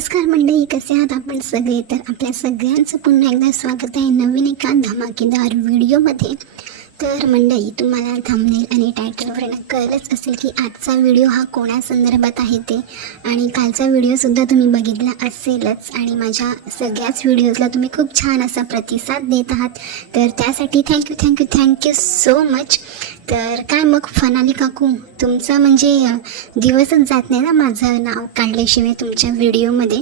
नमस्कार मंडळी, कसे आहात आपण सगळे? तर आपल्या सगळ्यांचं पुन्हा एकदा स्वागत आहे नवीन एका धमाकेदार व्हिडिओमध्ये. तर मंडळी, तुम्हाला थंबनेल आणि टायटलवरून कळलंच असेल की आजचा व्हिडिओ हा कोणासंदर्भात आहे ते. आणि कालचा व्हिडिओसुद्धा तुम्ही बघितला असेलच आणि माझ्या सगळ्याच व्हिडिओजला तुम्ही खूप छान असा प्रतिसाद देत आहात. तर त्यासाठी थँक्यू सो मच. तर काय मग फनाली काकू, तुमचं म्हणजे दिवसच जात नाही ना माझं नाव काढल्याशिवाय तुमच्या व्हिडिओमध्ये.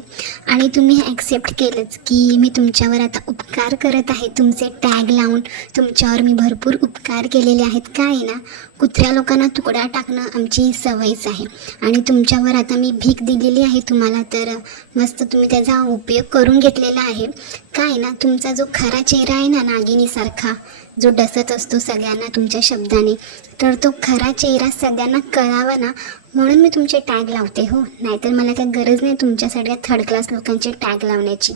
आणि तुम्ही ॲक्सेप्ट केलंच की मी तुमच्यावर आता उपकार करत आहे. तुमचे टॅग लावून तुमच्यावर मी भरपूर उपकार केलेले आहेत. काय आहे ना, कुत्र्या लोकांना तुकडा टाकणं आमची सवयच आहे आणि तुमच्यावर आता मी भीक दिलेली आहे तुम्हाला. तर मस्त तुम्ही त्याचा उपयोग करून घेतलेला आहे. काय ना, तुमचा जो खरा चेहरा आहे ना, नागिनीसारखा जो डसत असतो सगळ्यांना तुमच्या शब्दाने, तर तो खरा चेहरा सगळ्यांना कळावा ना, म्हणून मी तुमचे टॅग लावते. हो, नाहीतर मला काही गरज नाही तुमच्या सगळ्या थर्ड क्लास लोकांचे टॅग लावण्याची.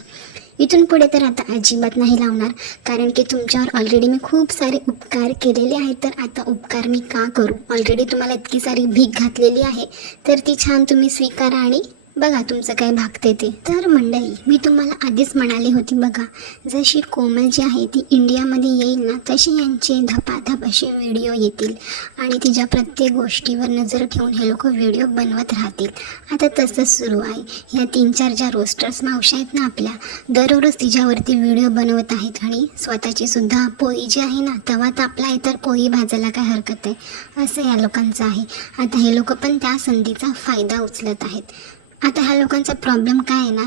इथून पुढे तर आता अजिबात नाही लावणार, कारण की तुमच्यावर ऑलरेडी मी खूप सारे उपकार केलेले आहेत. तर आता उपकार मी का करू? ऑलरेडी तुम्हाला इतकी सारी भीक घातलेली आहे, तर ती छान तुम्ही स्वीकारा आणि बघा तुमचं काय भागते ते. तर मंडळी, मी तुम्हाला आधीच म्हणाले होते बघा, जशी कोमल जी आहे ती इंडियामध्ये येईल ना, तशी यांचे धपाधप असे व्हिडिओ येतील आणि तिच्या प्रत्येक गोष्टीवर नजर ठेवून हे लोक व्हिडिओ बनवत राहतील. आता तसंच सुरू आहे. ह्या 3-4 ज्या रोस्टर्स मावशा आहेत ना आपल्या, दररोज तिच्यावरती व्हिडिओ बनवत आहेत आणि स्वतःची सुद्धा पोळी जी आहे ना, तवा तापला आहे तर पोळी भाजायला काय हरकत आहे, असं या लोकांचं आहे. आता हे लोक पण त्या संधीचा फायदा उचलत आहेत. आता ह्या लोकांचा प्रॉब्लेम काय आहे ना,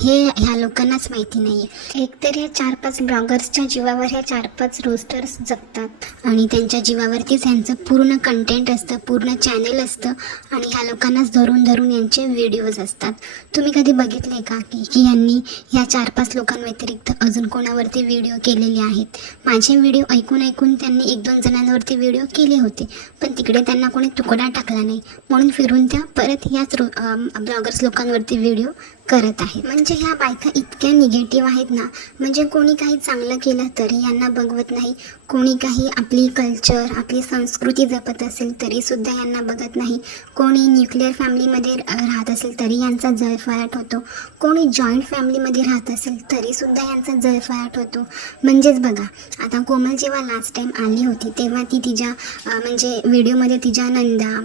हे ह्या लोकांनाच माहिती नाही आहे. एकतर या 4-5 ब्लॉगर्सच्या जीवावर ह्या 4-5 रोस्टर्स जगतात आणि त्यांच्या जीवावरतीच यांचं पूर्ण कंटेंट असतं, पूर्ण चॅनल असतं आणि ह्या लोकांनाच धरून यांचे व्हिडिओज असतात. तुम्ही कधी बघितले का की यांनी ह्या 4-5 लोकांव्यतिरिक्त अजून कोणावरती व्हिडिओ केलेले आहेत? माझे व्हिडिओ ऐकून त्यांनी 1-2 जणांवरती व्हिडिओ केले होते, पण तिकडे त्यांना कोणी तुकडा टाकला नाही, म्हणून फिरून त्या परत याच ब्लॉगर्स लोकांवरती व्हिडिओ करत आहे. म्हणजे ह्या बायका इतक्या निगेटिव्ह आहेत ना, म्हणजे कोणी काही चांगलं केलं तरी यांना बघवत नाही, कोणी काही आपली कल्चर आपली संस्कृती जपत असेल तरीसुद्धा यांना बघत नाही, कोणी न्यूक्लिअर फॅमिलीमध्ये राहत असेल तरी यांचा जळफळाट होतो, कोणी जॉईंट फॅमिलीमध्ये राहत असेल तरीसुद्धा यांचा जळफळाट होतो. म्हणजेच बघा, आता कोमल जेव्हा लास्ट टाईम आली होती तेव्हा ती तिच्या म्हणजे व्हिडिओमध्ये तिच्या नंदा,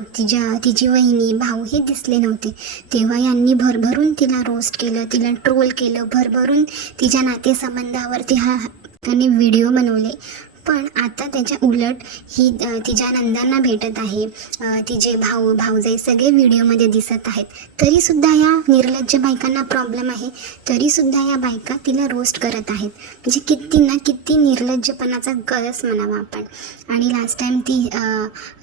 तिची वहिनी, भाऊ हे दिसले नव्हते. तेव्हा यांनी भरभरून तिला रोस्ट केलं, तिला ट्रोल केलं, भरभरून तिच्या नातेसंबंधावरती त्यांनी व्हिडिओ बनवले. पण आता त्याच्या उलट ही तिच्या नंदांना भेटत आहे, तिचे भाऊजाई सगळे व्हिडिओमध्ये दिसत आहेत. तरीसुद्धा या निर्लज्ज बायकांना प्रॉब्लेम आहे, तरीसुद्धा या बायका तिला रोस्ट करत आहेत. म्हणजे किती निर्लज्जपणाचा गरज म्हणावा आपण. आणि लास्ट टाईम ती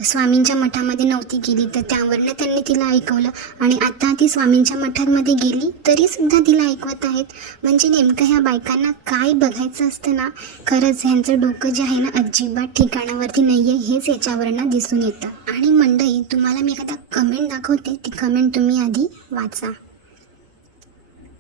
स्वामींच्या मठामध्ये नव्हती गेली, तर त्यावरनं त्यांनी तिला ऐकवलं आणि आता ती स्वामींच्या मठामध्ये गेली तरीसुद्धा तिला ऐकवत आहेत. म्हणजे नेमकं ह्या बायकांना काय बघायचं असतं ना, खरंच ह्यांचं डोकं जे आहे ना, अजिबात ठिकाणावरती नाही आहे, हेच याच्यावरनं दिसून येतं. आणि मंडळी, तुम्हाला मी एखादा कमेंट दाखवते, ती कमेंट तुम्ही आधी वाचा.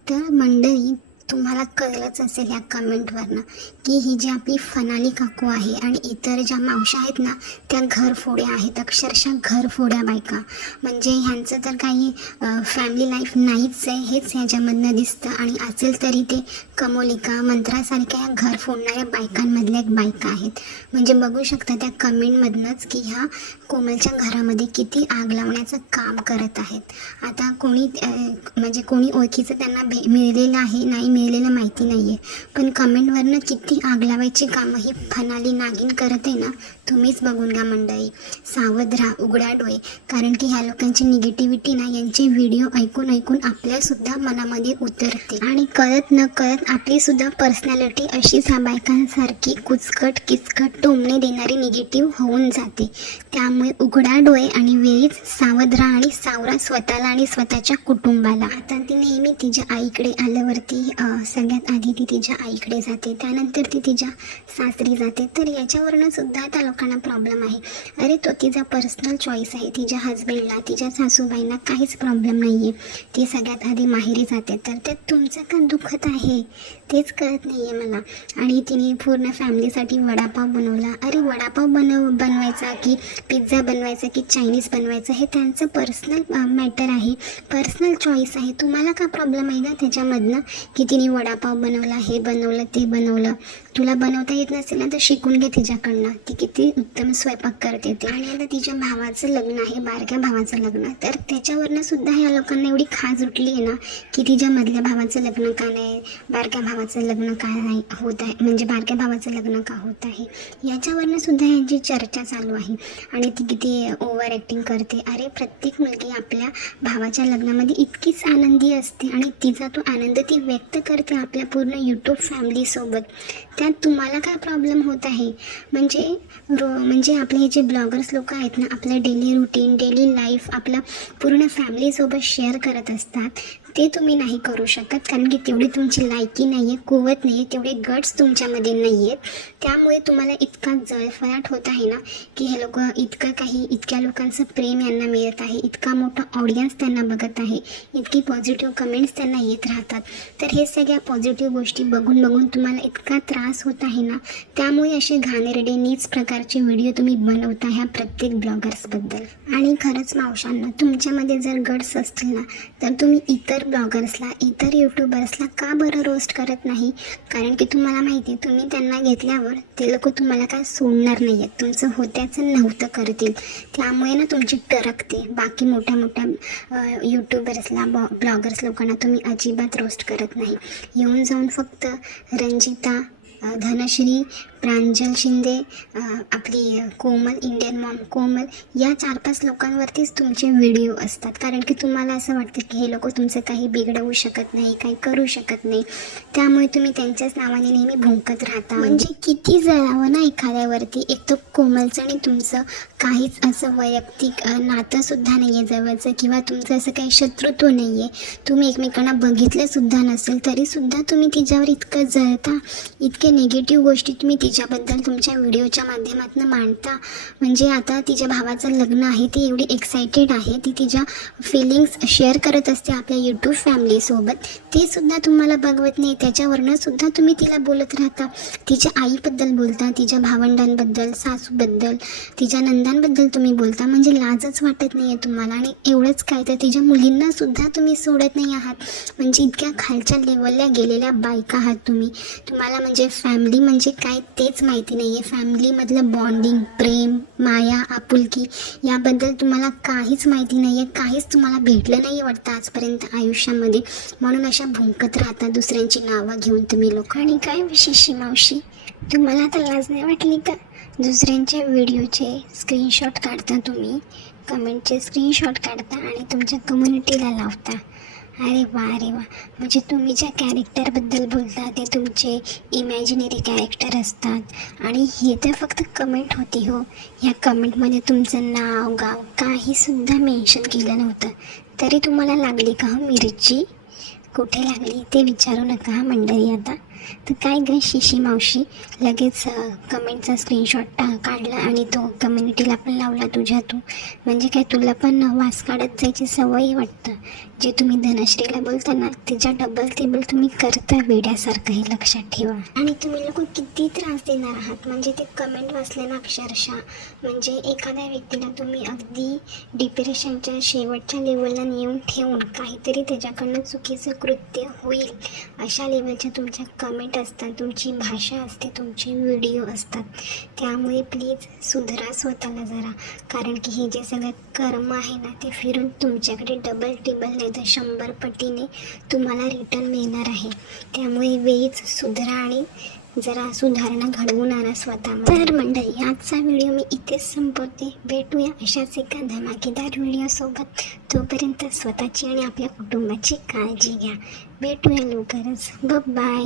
तर मंडळी, तुम्हाला कळलंच असेल या कमेंटवरनं की ही जी आपली फनाली काकू आहे आणि इतर ज्या मावशा आहेत ना, त्या घरफोड्या आहेत, अक्षरशः घरफोड्या बायका. म्हणजे ह्यांचं तर काही फॅमिली लाईफ नाहीच आहे, हेच ह्याच्यामधनं दिसतं. आणि असेल तरी ते कमोलिका, मंत्रासारख्या ह्या घर फोडणाऱ्या बायकांमधल्या एक बायका आहेत. म्हणजे बघू शकता त्या कमेंटमधनंच की ह्या कोमलच्या घरामध्ये किती आग लावण्याचं काम करत आहेत. आता कोणी ओळखीचं त्यांना मिळलेलं आहे नाही मिळलेलं माहिती नाही आहे, पण कमेंटवरनं किती आग लावायची कामं ही फनाली नागिन करत आहे ना, तुम्हीच बघून घ्या मंडळी. सावध राहा, उघडा डोळे, कारण की ह्या लोकांची निगेटिव्हिटी ना, यांचे व्हिडिओ ऐकून आपल्यासुद्धा मनामध्ये उतरते आणि कळत न कळत आपलीसुद्धा पर्सनॅलिटी अशीच ह्या बायकांसारखी कुचकट किचकट टोमणे देणारी निगेटिव्ह होऊन जाते. त्यामुळे उघडा डोळे आणि वेळीच सावध राहा आणि सावरा स्वतःला आणि स्वतःच्या कुटुंबाला. आता ती नेहमी तिच्या आईकडे आल्यावरती सगळ्यात आधी ती तिच्या आईकडे जाते, त्यानंतर ती तिच्या सासरी जाते. तर याच्यावरनं सुद्धा त्या लोकांना प्रॉब्लेम आहे. अरे तो तिचा पर्सनल चॉईस आहे. तिच्या हजबंडला, तिच्या सासूबाईंना काहीच प्रॉब्लेम नाही आहे. ती सगळ्यात आधी माहेरी जाते, तर ते तुमचं का दुखत आहे तेच कळत नाही आहे मला. आणि तिने पूर्ण फॅमिलीसाठी वडापाव बनवला. अरे वडापाव बनवायचा की पिझ्झा बनवायचा की चायनीज बनवायचं हे त्यांचं पर्सनल मॅटर आहे, पर्सनल चॉईस आहे. तुम्हाला का प्रॉब्लेम आहे का त्याच्यामधनं की तिने वडापाव बनवला, हे बनवलं, ते बनवलं. तुला बनवता येत नसेल ना तर शिकून घे तिच्याकडनं. ती किती उत्तम स्वयंपाक करते ते. आणि आता तिच्या भावाचं लग्न आहे, बारक्या भावाचं लग्न, तर त्याच्यावरनं सुद्धा ह्या लोकांना एवढी खाज उठली आहे ना की तिच्या मधल्या भावाचं लग्न का नाही, बारक्या भावाचं लग्न का नाही होत आहे, म्हणजे बारक्या भावाचं लग्न का होत आहे, याच्यावरनं सुद्धा यांची चर्चा चालू आहे. आणि ती किती ओव्हर ॲक्टिंग करते. अरे प्रत्येक मुलगी आपल्या भावाच्या लग्नामध्ये इतकीच आनंदी असते आणि तिचा तो आनंद ती व्यक्त करते आपल्या पूर्ण यूट्यूब फॅमिलीसोबत. त्यात तुम्हाला काय प्रॉब्लेम होत आहे? म्हणजे आपले हे जे ब्लॉगर्स लोक आहेत ना, आपलं डेली रुटीन, डेली लाईफ आपल्या पूर्ण फॅमिलीसोबत शेअर करत असतात, ते तुम्ही नाही करू शकत. कारण की तेवढी तुमची लायकी नाही आहे, कुवत नाही आहे, तेवढे गट्स तुमच्यामध्ये नाही आहेत. त्यामुळे तुम्हाला इतका जळफळाट होत आहे ना की हे लोक इतक्या लोकांचं प्रेम यांना मिळत आहे, इतका मोठा ऑडियन्स त्यांना बघत आहे, इतकी पॉझिटिव्ह कमेंट्स त्यांना येत राहतात. तर हे सगळ्या पॉझिटिव्ह गोष्टी बघून तुम्हाला इतका त्रास होत आहे ना, त्यामुळे असे घाणेरडे नीच प्रकारचे व्हिडिओ तुम्ही बनवता ह्या प्रत्येक ब्लॉगर्सबद्दल. आणि खरंच मावशांना, तुमच्यामध्ये जर गट्स असतील ना तर तुम्ही इतर ब्लॉगर्सला, इतर यूट्यूबर्सला का बरं रोस्ट करत नाही? कारण की तुम्हाला माहिती आहे, तुम्ही त्यांना घेतल्यावर ते लोक तुम्हाला काय सोडणार नाही आहेत, तुमचं होत्याचं नव्हतं करतील. त्यामुळे ना तुमची टरकते. बाकी मोठ्या यूट्यूबर्सला, ब्लॉगर्स लोकांना तुम्ही अजिबात रोस्ट करत नाही. येऊन जाऊन फक्त रंजिता, धनश्री, प्रांजल शिंदे, आपली कोमल, इंडियन मॉम कोमल, या 4-5 लोकांवरतीच तुमचे व्हिडिओ असतात. कारण की तुम्हाला असं वाटतं की हे लोक तुमचं काही बिघडवू शकत नाही, काही करू शकत नाही, त्यामुळे तुम्ही त्यांच्याच नावाने नेहमी भुंकत राहता. म्हणजे किती जळावं ना एखाद्यावरती. एक तर कोमलचं आणि तुमचं काहीच असं वैयक्तिक नातंसुद्धा नाही आहे जवळचं, किंवा तुमचं असं काही शत्रुत्व नाही आहे, तुम्ही एकमेकांना बघितलंसुद्धा नसेल, तरीसुद्धा तुम्ही तिच्यावर इतकं जळता, इतके निगेटिव्ह गोष्टी तुम्ही तिच्याबद्दल तुमच्या व्हिडिओच्या माध्यमातून मांडता. म्हणजे आता तिच्या भावाचं लग्न आहे, ती एवढी एक्सायटेड आहे, ती तिच्या फिलिंग्स शेअर करत असते आपल्या यूट्यूब फॅमिलीसोबत, ते सुद्धा तुम्हाला बघवत नाही. त्याच्यावरनं सुद्धा तुम्ही तिला बोलत राहता, तिच्या आईबद्दल बोलता, तिच्या भावंडांबद्दल, सासूबद्दल, तिच्या नंदांबद्दल तुम्ही बोलता. म्हणजे लाजच वाटत नाही आहे तुम्हाला. आणि एवढंच काय तर तिच्या मुलींनासुद्धा तुम्ही सोडत नाही आहात. म्हणजे इतक्या खालच्या लेवलला गेलेल्या बायका आहात तुम्ही. तुम्हाला म्हणजे फॅमिली म्हणजे काय तेच माहिती नाही आहे. फॅमिलीमधलं बॉन्डिंग, प्रेम, माया, आपुलकी याबद्दल तुम्हाला काहीच माहिती नाही आहे, काहीच तुम्हाला भेटलं नाही आहे वाटतं आजपर्यंत आयुष्यामध्ये. म्हणून अशा भुंकत राहता दुसऱ्यांची नावं घेऊन तुम्ही लोक. आणि काय विशेष मावशी, तुम्हाला आता लाज नाही वाटली का? दुसऱ्यांच्या व्हिडिओचे स्क्रीनशॉट काढता तुम्ही, कमेंटचे स्क्रीनशॉट काढता आणि तुमच्या कम्युनिटीला लावता. अरे वा, अरे वा. म्हणजे तुम्ही ज्या कॅरेक्टरबद्दल बोलता ते तुमचे इमॅजिनरी कॅरेक्टर असतात. आणि हे तर फक्त कमेंट होती हो, या कमेंटमध्ये तुमचं नाव, गाव काहीसुद्धा मेन्शन केलं नव्हतं, तरी तुम्हाला लागली का हो मिरची? कुठे लागली ते विचारू नका मंडळी आता. तर काय ग शिशी मावशी, लगेच कमेंटचा स्क्रीनशॉट काढला आणि तो कम्युनिटीला पण लावला तुझ्या तू. म्हणजे काय तुला पण वास काढत जायची सवय वाटतं? जे तुम्ही धनश्रीला बोलता ना त्याच्या डबल टेबल तुम्ही करता वेड्यासारखं, हे लक्षात ठेवा. आणि तुम्ही लोक किती त्रास देणार आहात. म्हणजे ते कमेंट वाचले ना अक्षरशः, म्हणजे एखाद्या व्यक्तीला तुम्ही अगदी डिप्रेशनच्या शेवटच्या लेवलला नेऊन ठेवून काहीतरी त्याच्याकडनं चुकीचं कृत्य होईल अशा लेवलच्या तुमच्या कमेंट असतात, तुमची भाषा असते, तुमचे व्हिडिओ असतात. त्यामुळे प्लीज सुधरा स्वतःला जरा. कारण की हे जे सगळं कर्म आहे ना ते फिरून तुमच्याकडे डबल टेबल नाही तर 100 पटीने तुम्हाला रिटर्न मिळणार आहे. त्यामुळे वेळीच सुधरा आणि जरा सुधारणा घडवून आणा स्वतः. तर मंडळी, आजचा व्हिडिओ मी इथेच संपवते. भेटूया अशाच एका धमाकेदार व्हिडिओसोबत. तोपर्यंत स्वतःची आणि आपल्या कुटुंबाची काळजी घ्या. भेटूया लवकरच. बाय.